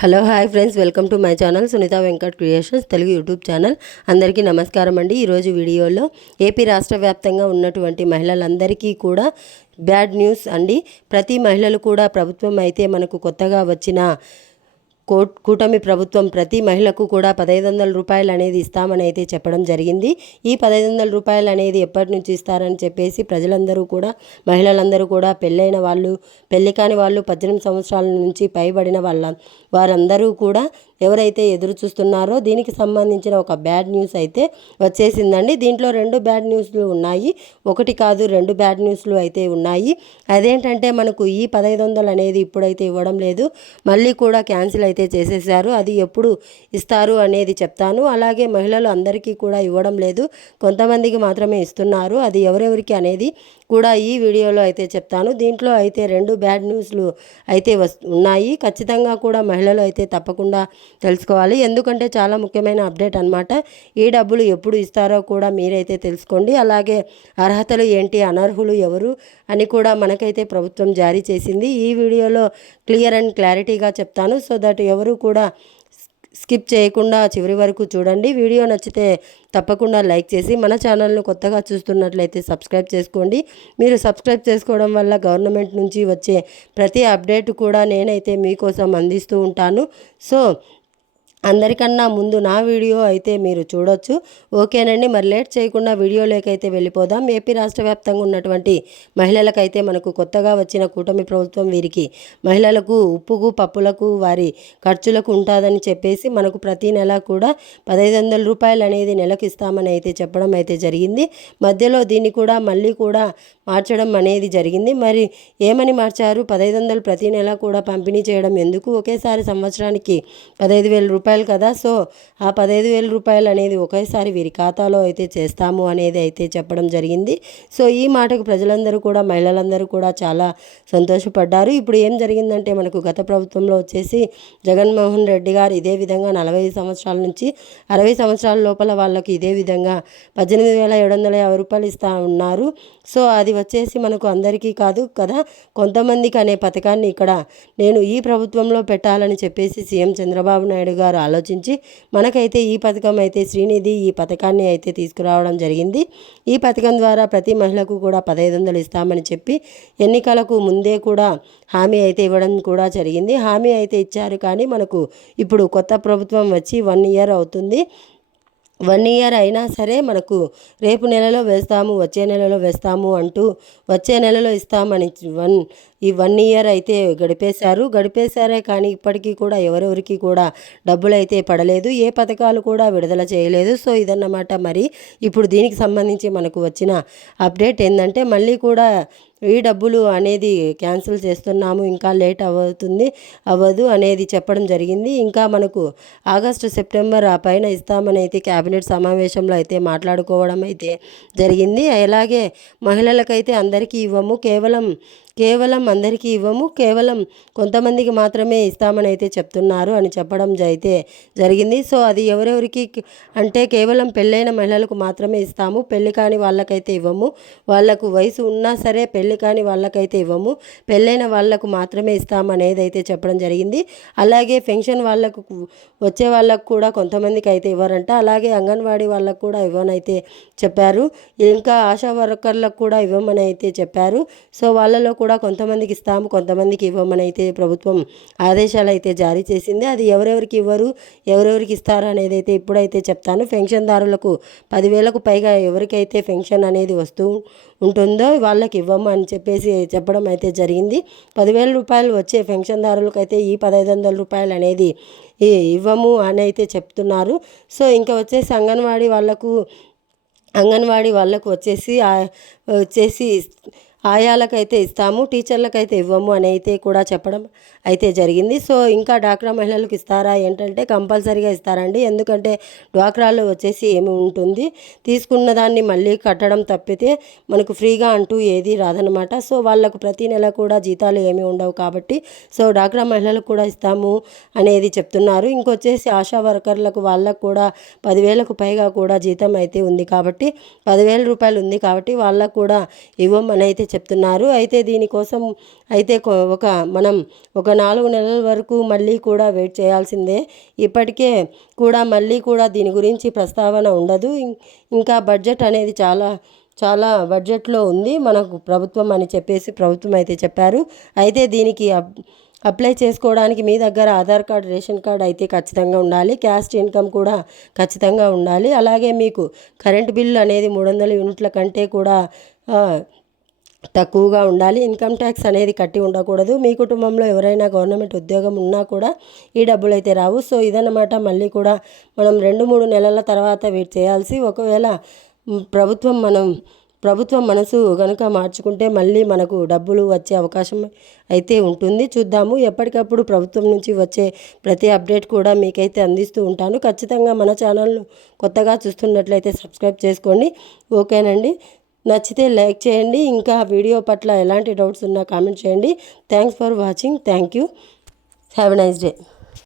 Hello hi friends. Welcome to my channel Sunitha Venkat creations Telugu YouTube channel. అందరికీ నమస్కారం అండి. ఈరోజు వీడియోలో ఏపీ రాష్ట్ర వ్యాప్తంగా ఉన్నటువంటి మహిళలందరికీ కూడా బ్యాడ్ న్యూస్ అండి. ప్రతి మహిళలు కూడా ప్రభుత్వం అయితే మనకు కొత్తగా వచ్చిన కూటమి ప్రభుత్వం ప్రతి మహిళకు కూడా పదహైదు వందల రూపాయలు అనేది ఇస్తామని అయితే చెప్పడం జరిగింది. ఈ పదహైదు వందల రూపాయలు అనేది ఎప్పటి నుంచి ఇస్తారని చెప్పేసి ప్రజలందరూ కూడా మహిళలందరూ కూడా పెళ్ళైన వాళ్ళు పెళ్ళి కాని వాళ్ళు పద్దెనిమిది సంవత్సరాల నుంచి పైబడిన వాళ్ళ వారందరూ కూడా ఎవరైతే ఎదురు చూస్తున్నారో దీనికి సంబంధించిన ఒక బ్యాడ్ న్యూస్ అయితే వచ్చేసిందండి. దీంట్లో రెండు బ్యాడ్ న్యూస్లు ఉన్నాయి. ఒకటి కాదు రెండు బ్యాడ్ న్యూస్లు అయితే ఉన్నాయి. అదేంటంటే మనకు ఈ పదహైదు వందలు అనేది ఇప్పుడైతే ఇవ్వడం లేదు. మళ్ళీ కూడా క్యాన్సిల్ అయితే చేసేసారు అది ఎప్పుడు ఇస్తారు అనేది చెప్తాను. అలాగే మహిళలు అందరికీ కూడా ఇవ్వడం లేదు. కొంతమందికి మాత్రమే ఇస్తున్నారు. అది ఎవరెవరికి అనేది కూడా ఈ వీడియోలో అయితే చెప్తాను. దీంట్లో అయితే రెండు బ్యాడ్ న్యూస్లు అయితే వస్ ఉన్నాయి. ఖచ్చితంగా కూడా మహిళలు అయితే తప్పకుండా తెలుసుకోవాలి. ఎందుకంటే చాలా ముఖ్యమైన అప్డేట్ అనమాట ఈ డబ్బులు ఎప్పుడు ఇస్తారో కూడా మీరైతే తెలుసుకోండి. అలాగే అర్హతలు ఏంటి అనర్హులు ఎవరు అని కూడా మనకైతే ప్రభుత్వం జారీ చేసింది. ఈ వీడియోలో క్లియర్ అండ్ క్లారిటీగా చెప్తాను. సో దట్ ఎవరు కూడా స్కిప్ చేయకుండా చివరి వరకు చూడండి. వీడియో నచ్చితే తప్పకుండా లైక్ చేసి మన ఛానల్ను కొత్తగా చూస్తున్నట్లయితే సబ్స్క్రైబ్ చేసుకోండి. మీరు సబ్స్క్రైబ్ చేసుకోవడం వల్ల గవర్నమెంట్ నుంచి వచ్చే ప్రతి అప్డేట్ కూడా నేనైతే మీకోసం అందిస్తూ ఉంటాను. సో అందరికన్నా ముందు నా వీడియో అయితే మీరు చూడొచ్చు. ఓకేనండి మరి లేట్ చేయకుండా వీడియోలోకైతే వెళ్ళిపోదాం. ఏపీ రాష్ట్ర వ్యాప్తంగా ఉన్నటువంటి మహిళలకైతే మనకు కొత్తగా వచ్చిన కూటమి ప్రభుత్వం వీరికి మహిళలకు ఉప్పుకు పప్పులకు వారి ఖర్చులకు ఉంటుందని చెప్పేసి మనకు ప్రతి నెల కూడా పదహైదు వందల రూపాయలు అనేది నెలకు ఇస్తామని అయితే చెప్పడం అయితే జరిగింది. మధ్యలో దీన్ని కూడా మళ్ళీ కూడా మార్చడం అనేది జరిగింది. మరి ఏమని మార్చారు? పదహైదు వందలు ప్రతి నెల కూడా పంపిణీ చేయడం ఎందుకు? ఒకేసారి సంవత్సరానికి పదహైదు వేల రూపాయలు రూపాయలు కదా. సో ఆ పదహైదు వేల రూపాయలు అనేది ఒకేసారి వీరి ఖాతాలో అయితే చేస్తాము అనేది అయితే చెప్పడం జరిగింది. సో ఈ మాటకు ప్రజలందరూ కూడా మహిళలందరూ కూడా చాలా సంతోషపడ్డారు. ఇప్పుడు ఏం జరిగిందంటే మనకు గత ప్రభుత్వంలో వచ్చేసి జగన్మోహన్ రెడ్డి గారు ఇదే విధంగా నలభై సంవత్సరాల నుంచి అరవై సంవత్సరాల లోపల వాళ్ళకి ఇదే విధంగా పద్దెనిమిది వేల ఏడు వందల యాభై రూపాయలు ఇస్తా ఉన్నారు. సో అది వచ్చేసి మనకు అందరికీ కాదు కదా. కొంతమందికి అనే పథకాన్ని ఇక్కడ నేను ఈ ప్రభుత్వంలో పెట్టాలని చెప్పేసి సీఎం చంద్రబాబు నాయుడు గారు ఆలోచించి మనకైతే ఈ పథకం అయితే శ్రీనిధి ఈ పథకాన్ని అయితే తీసుకురావడం జరిగింది. ఈ పథకం ద్వారా ప్రతి మహిళకు కూడా పదహైదు వందలు ఇస్తామని చెప్పి ఎన్నికలకు ముందే కూడా హామీ అయితే ఇవ్వడం కూడా జరిగింది. హామీ అయితే ఇచ్చారు కానీ మనకు ఇప్పుడు కొత్త ప్రభుత్వం వచ్చి వన్ ఇయర్ అవుతుంది. వన్ ఇయర్ అయినా సరే మనకు రేపు నెలలో వేస్తాము వచ్చే నెలలో వేస్తాము అంటూ వచ్చే నెలలో ఇస్తామని వన్ ఈ వన్ ఇయర్ అయితే గడిపేశారు. గడిపేశారే కానీ ఇప్పటికీ కూడా ఎవరెవరికి కూడా డబ్బులు అయితే పడలేదు. ఏ పథకాలు కూడా విడుదల చేయలేదు. సో ఇదన్నమాట మరి. ఇప్పుడు దీనికి సంబంధించి మనకు వచ్చిన అప్డేట్ ఏంటంటే మళ్ళీ కూడా ఈ డబ్బులు అనేది క్యాన్సిల్ చేస్తున్నాము ఇంకా లేట్ అవుతుంది అవ్వదు అనేది చెప్పడం జరిగింది. ఇంకా మనకు ఆగస్టు సెప్టెంబర్ ఆ పైన ఇస్తామని అయితే క్యాబినెట్ సమావేశంలో అయితే మాట్లాడుకోవడం అయితే జరిగింది. అలాగే మహిళలకైతే అందరికీ ఇవ్వము. కేవలం కేవలం అందరికీ ఇవ్వము కేవలం కొంతమందికి మాత్రమే ఇస్తామని అయితే చెప్తున్నారు అని చెప్పడం అయితే జరిగింది. సో అది ఎవరెవరికి అంటే కేవలం పెళ్ళైన మహిళలకు మాత్రమే ఇస్తాము పెళ్ళి కాని వాళ్ళకైతే ఇవ్వము. వాళ్ళకు వయసు ఉన్నా సరే పెళ్ళి కాని వాళ్ళకైతే ఇవ్వము. పెళ్ళైన వాళ్ళకు మాత్రమే ఇస్తామనేది అయితే చెప్పడం జరిగింది. అలాగే పెన్షన్ వాళ్ళకు వచ్చే వాళ్ళకు కూడా కొంతమందికి అయితే ఇవ్వరంట. అలాగే అంగన్వాడీ వాళ్ళకు కూడా ఇవ్వనైతే చెప్పారు. ఇంకా ఆశా వర్కర్లకు కూడా ఇవ్వమని అయితే చెప్పారు. సో వాళ్ళలో కూడా కూడా కొంతమందికి ఇస్తాము కొంతమందికి ఇవ్వమని అయితే ప్రభుత్వం ఆదేశాలు అయితే జారీ చేసింది. అది ఎవరెవరికి ఇవ్వరు ఎవరెవరికి ఇస్తారు అనేది అయితే ఇప్పుడైతే చెప్తాను. పెన్షన్దారులకు పదివేలకు పైగా ఎవరికైతే పెన్షన్ అనేది వస్తూ ఉంటుందో వాళ్ళకి ఇవ్వము అని చెప్పేసి చెప్పడం అయితే జరిగింది. పదివేల రూపాయలు వచ్చే పెన్షన్దారులకు అయితే ఈ పదహైదు వందల రూపాయలు అనేది ఇవ్వము అని అయితే చెప్తున్నారు. సో ఇంకా వచ్చేసి అంగన్వాడీ వాళ్ళకు అంగన్వాడీ వాళ్ళకు వచ్చేసి వచ్చేసి ఆయాలకైతే ఇస్తాము టీచర్లకైతే ఇవ్వము అని అయితే కూడా చెప్పడం అయితే జరిగింది. సో ఇంకా డ్వాక్రా మహిళలకు ఇస్తారా ఏంటంటే కంపల్సరీగా ఇస్తారండి. ఎందుకంటే డ్వాక్రాలో వచ్చేసి ఏమి ఉంటుంది? తీసుకున్న దాన్ని మళ్ళీ కట్టడం తప్పితే మనకు ఫ్రీగా అంటూ ఏది రాదనమాట సో వాళ్ళకు ప్రతి నెల కూడా జీతాలు ఏమీ ఉండవు కాబట్టి సో డ్వాక్రా మహిళలకు కూడా ఇస్తాము అనేది చెప్తున్నారు. ఇంకొచ్చేసి ఆశా వర్కర్లకు వాళ్ళకు కూడా పదివేలకు పైగా కూడా జీతం అయితే ఉంది కాబట్టి పదివేల రూపాయలు ఉంది కాబట్టి వాళ్ళకు కూడా ఇవ్వమని అయితే చెప్తున్నారు. అయితే దీనికోసం అయితే ఒక మనం ఒక నాలుగు నెలల వరకు మళ్ళీ కూడా వెయిట్ చేయాల్సిందే. ఇప్పటికే కూడా మళ్ళీ కూడా దీని గురించి ప్రస్తావన ఉండదు. ఇంకా బడ్జెట్ అనేది చాలా చాలా బడ్జెట్లో ఉంది. మనకు ప్రభుత్వం అని చెప్పేసి ప్రభుత్వం అయితే చెప్పారు. అయితే దీనికి అప్- అప్లై చేసుకోవడానికి మీ దగ్గర ఆధార్ కార్డ్ రేషన్ కార్డ్ అయితే ఖచ్చితంగా ఉండాలి. క్యాస్ట్ ఇన్కమ్ కూడా ఖచ్చితంగా ఉండాలి. అలాగే మీకు కరెంట్ బిల్లు అనేది మూడు వందల యూనిట్ల కంటే కూడా తక్కువగా ఉండాలి. ఇన్కమ్ ట్యాక్స్ అనేది కట్టి ఉండకూడదు. మీ కుటుంబంలో ఎవరైనా గవర్నమెంట్ ఉద్యోగం ఉన్నా కూడా ఈ డబ్బులు అయితే రావు. సో ఇదన్నమాట. మళ్ళీ కూడా మనం రెండు మూడు నెలల తర్వాత వెయిట్ చేయాల్సి ఒకవేళ ప్రభుత్వం మనం ప్రభుత్వం మనసు కనుక మార్చుకుంటే మళ్ళీ మనకు డబ్బులు వచ్చే అవకాశం అయితే ఉంటుంది. చూద్దాము. ఎప్పటికప్పుడు ప్రభుత్వం నుంచి వచ్చే ప్రతి అప్డేట్ కూడా మీకైతే అందిస్తూ ఉంటాను. ఖచ్చితంగా మన ఛానల్ను కొత్తగా చూస్తున్నట్లయితే సబ్స్క్రైబ్ చేసుకోండి. ఓకేనండి. నచ్చితే లైక్ చేయండి. ఇంకా వీడియో పట్ల ఎలాంటి డౌట్స్ ఉన్నా కామెంట్ చేయండి. Thanks for watching. Thank you. Have a nice day.